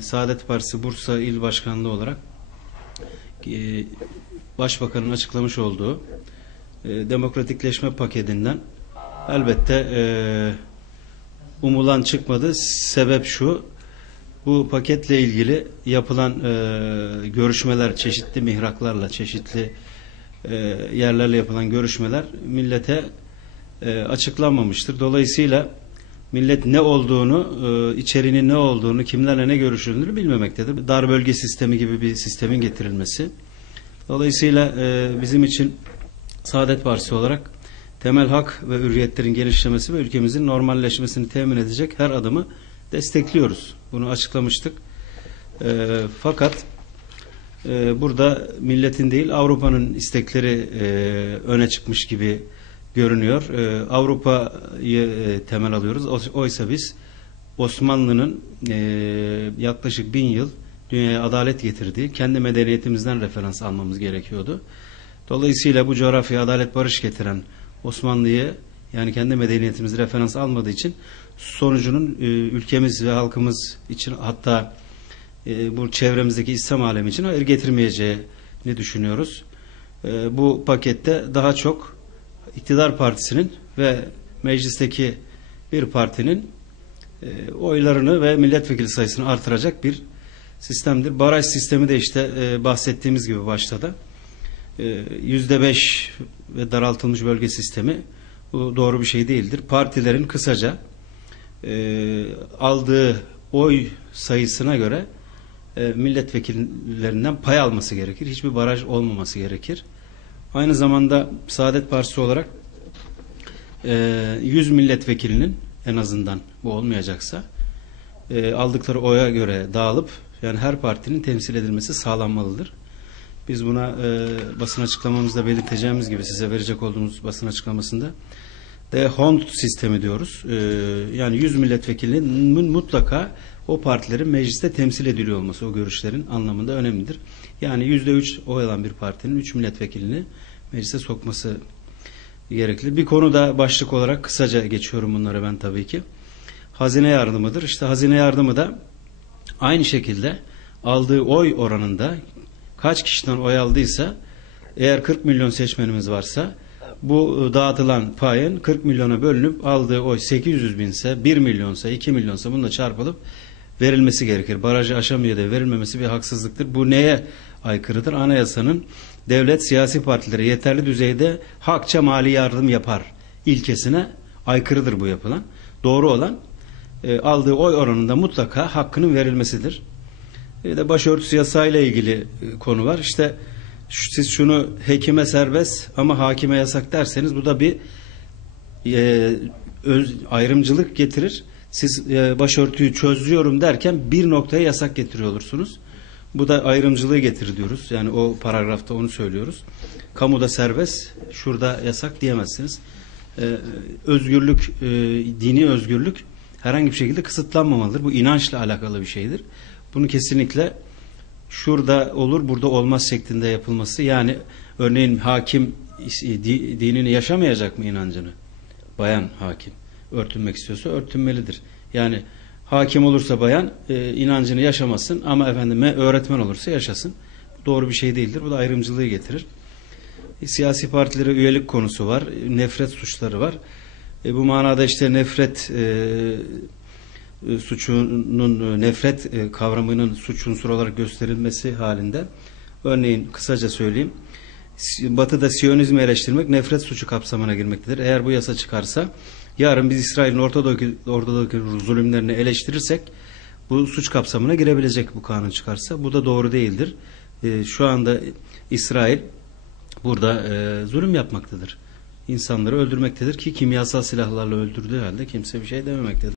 Saadet Partisi Bursa İl Başkanlığı olarak Başbakanın açıklamış olduğu demokratikleşme paketinden elbette umulan çıkmadı. Sebep şu: bu paketle ilgili yapılan görüşmeler, çeşitli mihraklarla, çeşitli yerlerle yapılan görüşmeler millete açıklanmamıştır. Dolayısıyla millet ne olduğunu, içeriğinin ne olduğunu, kimlerle ne görüşüldüğünü bilmemektedir. Dar bölge sistemi gibi bir sistemin getirilmesi. Dolayısıyla bizim için Saadet Partisi olarak temel hak ve hürriyetlerin genişlemesi ve ülkemizin normalleşmesini temin edecek her adımı destekliyoruz. Bunu açıklamıştık. Fakat burada milletin değil Avrupa'nın istekleri öne çıkmış gibi görünüyor. Avrupa'yı temel alıyoruz. Oysa biz Osmanlı'nın yaklaşık 1000 yıl dünyaya adalet getirdiği kendi medeniyetimizden referans almamız gerekiyordu. Dolayısıyla bu coğrafyaya adalet barış getiren Osmanlı'yı, yani kendi medeniyetimizi referans almadığı için sonucunun ülkemiz ve halkımız için, hatta bu çevremizdeki İslam alemi için hayır getirmeyeceğini düşünüyoruz. Bu pakette daha çok iktidar partisinin ve meclisteki bir partinin oylarını ve milletvekili sayısını artıracak bir sistemdir. Baraj sistemi de işte bahsettiğimiz gibi başta %5 ve daraltılmış bölge sistemi, bu doğru bir şey değildir. Partilerin kısaca aldığı oy sayısına göre milletvekillerinden pay alması gerekir. Hiçbir baraj olmaması gerekir. Aynı zamanda Saadet Partisi olarak 100 milletvekilinin, en azından bu olmayacaksa, aldıkları oya göre dağılıp, yani her partinin temsil edilmesi sağlanmalıdır. Biz buna basın açıklamamızda belirteceğimiz gibi, size verecek olduğumuz basın açıklamasında Hond sistemi diyoruz. Yani 100 milletvekilinin mutlaka o partilerin mecliste temsil ediliyor olması, o görüşlerin anlamında önemlidir. Yani %3 oy alan bir partinin 3 milletvekilini meclise sokması gerekli. Bir konu da başlık olarak kısaca geçiyorum bunları ben tabii ki. Hazine yardımıdır. İşte hazine yardımı da aynı şekilde aldığı oy oranında, kaç kişiden oy aldıysa, eğer 40 milyon seçmenimiz varsa bu dağıtılan payın 40 milyona bölünüp aldığı oy 800 binse, 1 milyonsa, 2 milyonsa bununla çarpılıp verilmesi gerekir. Barajı aşamıyor da verilmemesi bir haksızlıktır. Bu neye aykırıdır? Anayasanın devlet siyasi partilere yeterli düzeyde hakça mali yardım yapar ilkesine aykırıdır bu yapılan. Doğru olan aldığı oy oranında mutlaka hakkının verilmesidir. Bir de başörtüsü yasayla ilgili konu var. İşte siz şunu hekime serbest ama hakime yasak derseniz bu da bir ayrımcılık getirir. Siz başörtüyü çözüyorum derken bir noktaya yasak getiriyor olursunuz. Bu da ayrımcılığı getirir diyoruz. Yani o paragrafta onu söylüyoruz. Kamuda serbest, şurada yasak diyemezsiniz. Özgürlük, dini özgürlük herhangi bir şekilde kısıtlanmamalıdır. Bu inançla alakalı bir şeydir. Bunu kesinlikle şurada olur, burada olmaz şeklinde yapılması. Yani örneğin hakim dinini yaşamayacak mı, inancını? Bayan hakim örtünmek istiyorsa örtünmelidir. Yani hakim olursa bayan inancını yaşamasın ama efendime öğretmen olursa yaşasın. Doğru bir şey değildir. Bu da ayrımcılığı getirir. Siyasi partilere üyelik konusu var. Nefret suçları var. Bu manada işte nefret suçunun, nefret kavramının suç unsuru olarak gösterilmesi halinde, örneğin kısaca söyleyeyim, Batı'da Siyonizmi eleştirmek nefret suçu kapsamına girmektedir. Eğer bu yasa çıkarsa, yarın biz İsrail'in Ortadoğu'daki zulümlerini eleştirirsek bu suç kapsamına girebilecek, bu kanun çıkarsa. Bu da doğru değildir. Şu anda İsrail burada zulüm yapmaktadır. İnsanları öldürmektedir ki kimyasal silahlarla öldürdüğü halde kimse bir şey dememektedir.